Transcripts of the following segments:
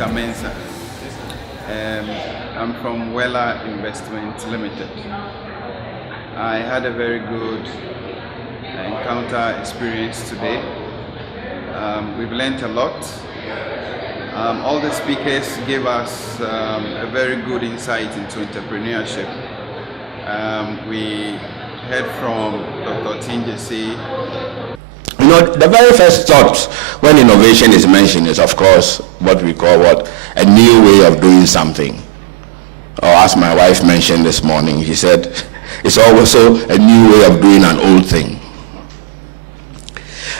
Mr. Mensah. I'm from Wella Investment Limited. I had a very good encounter experience today. We've learned a lot. All the speakers gave us a very good insight into entrepreneurship. We heard from Dr. Oteng Gyasi. You know, the very first thought when innovation is mentioned is, of course, what we call a new way of doing something. Or as my wife mentioned this morning, she said, it's also a new way of doing an old thing.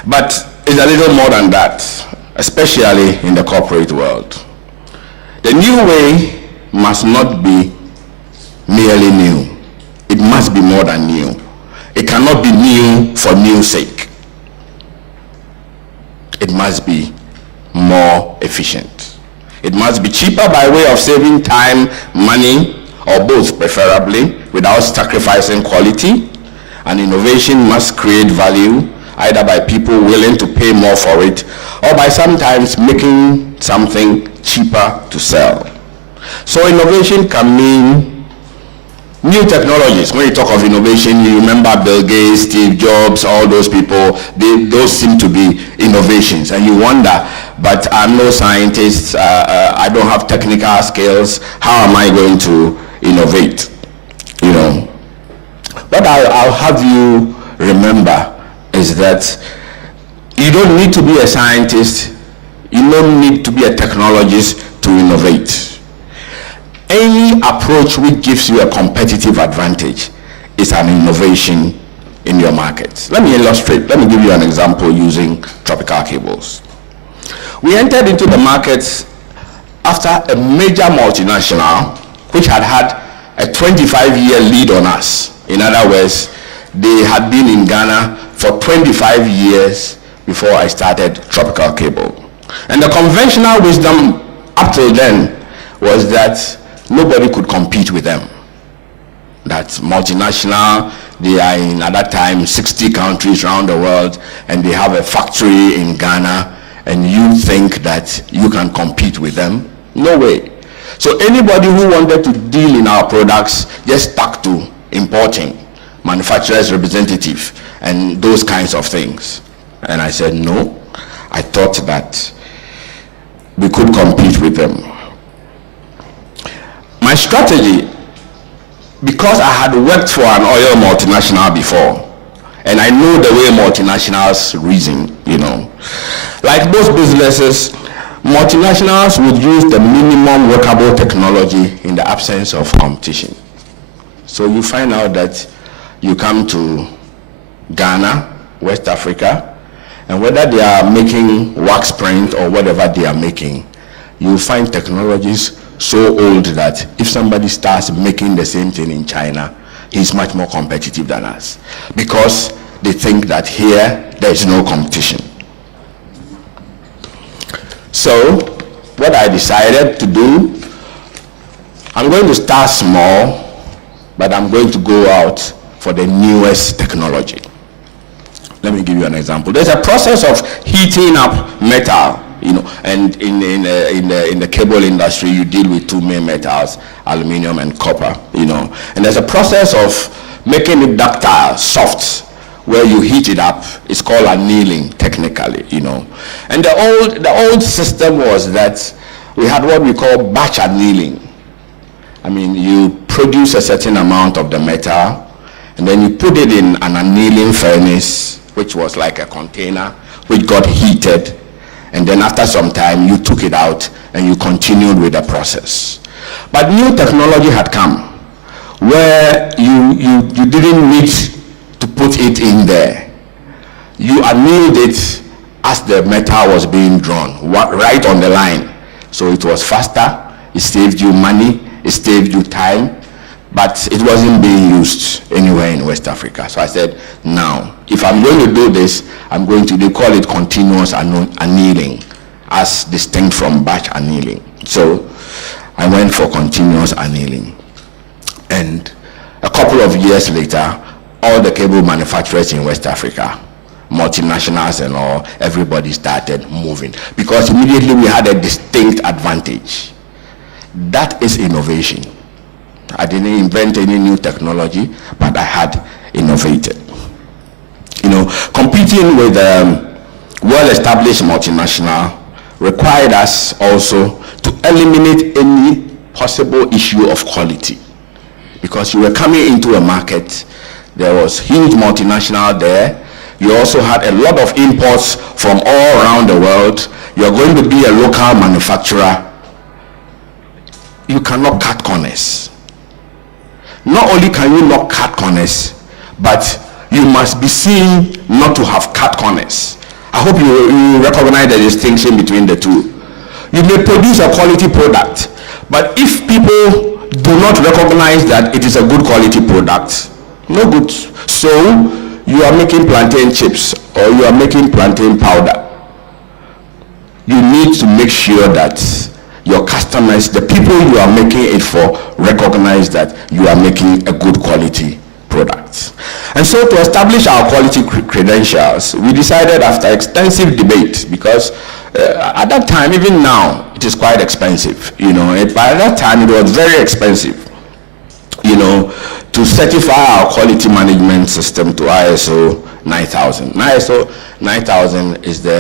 But it's a little more than that, especially in the corporate world. The new way must not be merely new. It must be more than new. It cannot be new for new sake. It must be more efficient. It must be cheaper by way of saving time, money, or both preferably, without sacrificing quality. And innovation must create value, either by people willing to pay more for it, or by sometimes making something cheaper to sell. So innovation can mean new technologies. When you talk of innovation, you remember Bill Gates, Steve Jobs, all those people. Those seem to be innovations. And you wonder, but I'm no scientist. I don't have technical skills. How am I going to innovate? You know. What I'll have you remember is that you don't need to be a scientist. You don't need to be a technologist to innovate. Any approach which gives you a competitive advantage is an innovation in your market. Let me illustrate. Let me give you an example using tropical cables. We entered into the market after a major multinational which had a 25-year lead on us. In other words, they had been in Ghana for 25 years before I started tropical cable. And the conventional wisdom up till then was that nobody could compete with them. That's multinational. They are in, at that time, 60 countries around the world, and they have a factory in Ghana, and you think that you can compete with them? No way. So anybody who wanted to deal in our products just stuck to importing, manufacturer's representative, and those kinds of things. And I said, no. I thought that we could compete with them. My strategy, because I had worked for an oil multinational before, and I know the way multinationals reason, you know. Like most businesses, multinationals would use the minimum workable technology in the absence of competition. So you find out that you come to Ghana, West Africa, and whether they are making wax print or whatever they are making, you find technologies so old that if somebody starts making the same thing in China, he's much more competitive than us, because they think that here there is no competition. So what I decided to do, I'm going to start small, but I'm going to go out for the newest technology. Let me give you an example. There's a process of heating up metal, you know, and in the cable industry, you deal with two main metals, aluminum and copper, you know. And there's a process of making it ductile, soft, where you heat it up. It's called annealing, technically, you know. And the old system was that we had what we call batch annealing. I mean, you produce a certain amount of the metal, and then you put it in an annealing furnace, which was like a container, which got heated, and then after some time, you took it out, and you continued with the process. But new technology had come, where you didn't need to put it in there. You annealed it as the metal was being drawn, right on the line. So it was faster, it saved you money, it saved you time, but it wasn't being used anywhere in West Africa. So I said, now, if I'm going to do this, they call it continuous annealing, as distinct from batch annealing. So I went for continuous annealing. And a couple of years later, all the cable manufacturers in West Africa, multinationals and all, everybody started moving. because immediately we had a distinct advantage. That is innovation. I didn't invent any new technology, but I had innovated. Competing with well-established multinational required us also to eliminate any possible issue of quality, because you were coming into a market, there was huge multinational there, you also had a lot of imports from all around the world, you're going to be a local manufacturer, you cannot cut corners. Not only can you not cut corners, but you must be seen not to have cut corners. I hope you recognize the distinction between the two. You may produce a quality product, but if people do not recognize that it is a good quality product, no good. So you are making plantain chips or you are making plantain powder. You need to make sure that your customers, the people you are making it for, recognize that you are making a good quality product. And so to establish our quality credentials, we decided after extensive debate, because at that time, even now, it is quite expensive. By that time, it was very expensive, to certify our quality management system to ISO 9000. ISO 9000 is the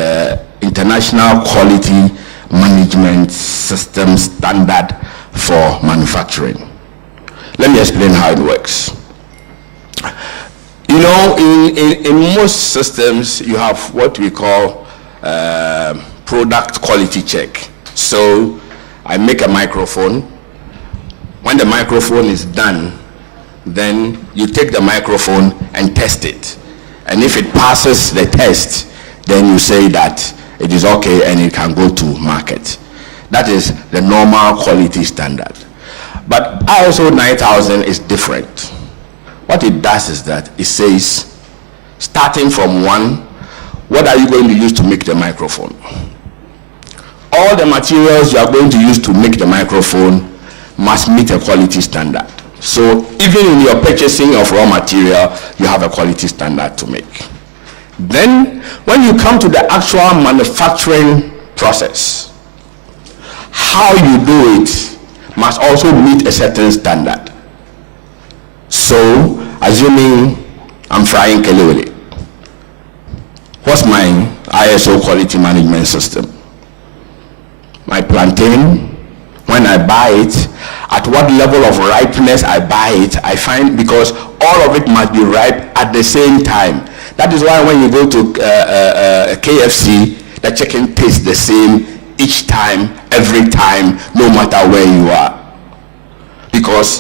International Quality Management System standard for manufacturing. Let me explain how it works. In most systems, you have what we call product quality check. So I make a microphone. When the microphone is done, then you take the microphone and test it. And if it passes the test, then you say that it is okay and it can go to market. That is the normal quality standard. But ISO 9000 is different. What it does is that it says, starting from 1, what are you going to use to make the microphone? All the materials you are going to use to make the microphone must meet a quality standard. So even in your purchasing of raw material, you have a quality standard to make. Then, when you come to the actual manufacturing process, how you do it must also meet a certain standard. So, assuming I'm frying kelewele, what's my ISO quality management system? My plantain, when I buy it, at what level of ripeness I buy it, I find, because all of it must be ripe at the same time. That is why when you go to KFC, the chicken tastes the same each time, every time, no matter where you are. Because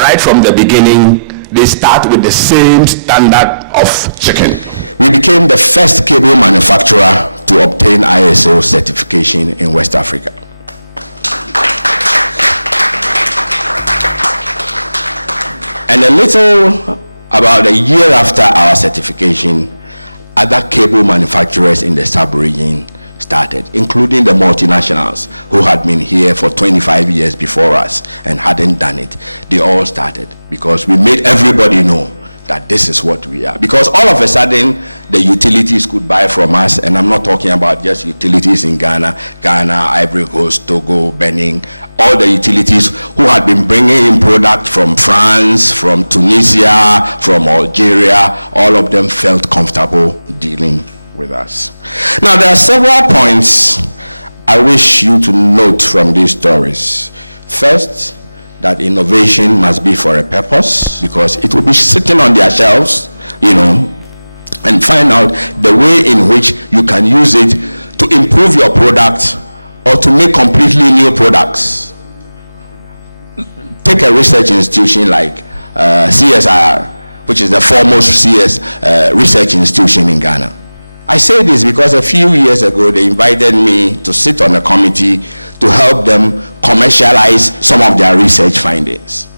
right from the beginning, they start with the same standard of... We became the first cable manufacturer to obtain ISO certification in West Africa. And a little about a year after our certification, other cable manufacturers in the sub-region started, including the multinationals who had been here for 25 years before us and hadn't done it. They all started because we made everybody know that this is what we are. Because all of a sudden, the utilities could buy from us, and I'm not talking about just utilities in Ghana, Ivory Coast, Togo, Benin, all the utilities who had been bringing in product from France, from Tunisia, from Algeria, all of them felt comfortable dealing with us. Now, there are several points I wish you to note from these stories. First, that innovation must be for a purpose, because it will be sitting on their shelves, and find out the way in which you can use it to improve your product or to make completely new products. Take a research institution like CSIR, which is the foremost research institution in Ghana. I say this because a few years ago they invited me to sit on a committee to help them commercialize some of their research findings.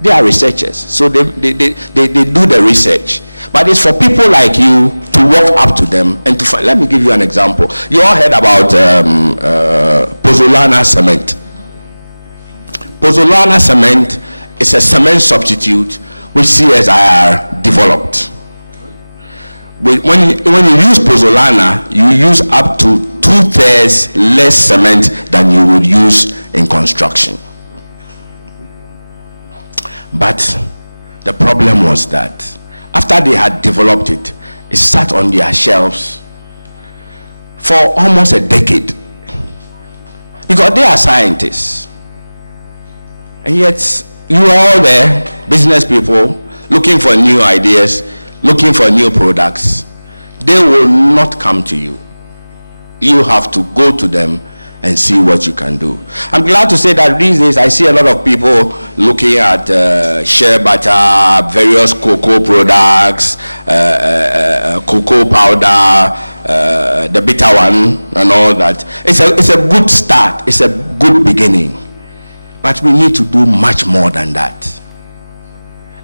They are researchers, so they do the research. But it's for people like you to walk up to them and to find. Let me give you an example. You all heard about pozzolana cement. Pozzolana cement is a cement substitute which CSIR developed. When you use pozzolana, you use up to 2 2/3 less cement than you would use in construction. But the problem was that after they had developed it, it sat on their shelves for almost a decade, because they are scientists, and yet you are all there, business people, looking for new ideas, looking for new products. They will not come to you. You have to go to them and see what you can do. I'm glad to say that these days I see a lot of people looking at shea butter, various cocoa products, cocoa powder, the bitter one and all that. It's a good start, it's a good beginning, but we need to do much more than that.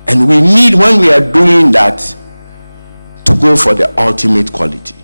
And we need, when we are doing that, to go for the ultimate quality.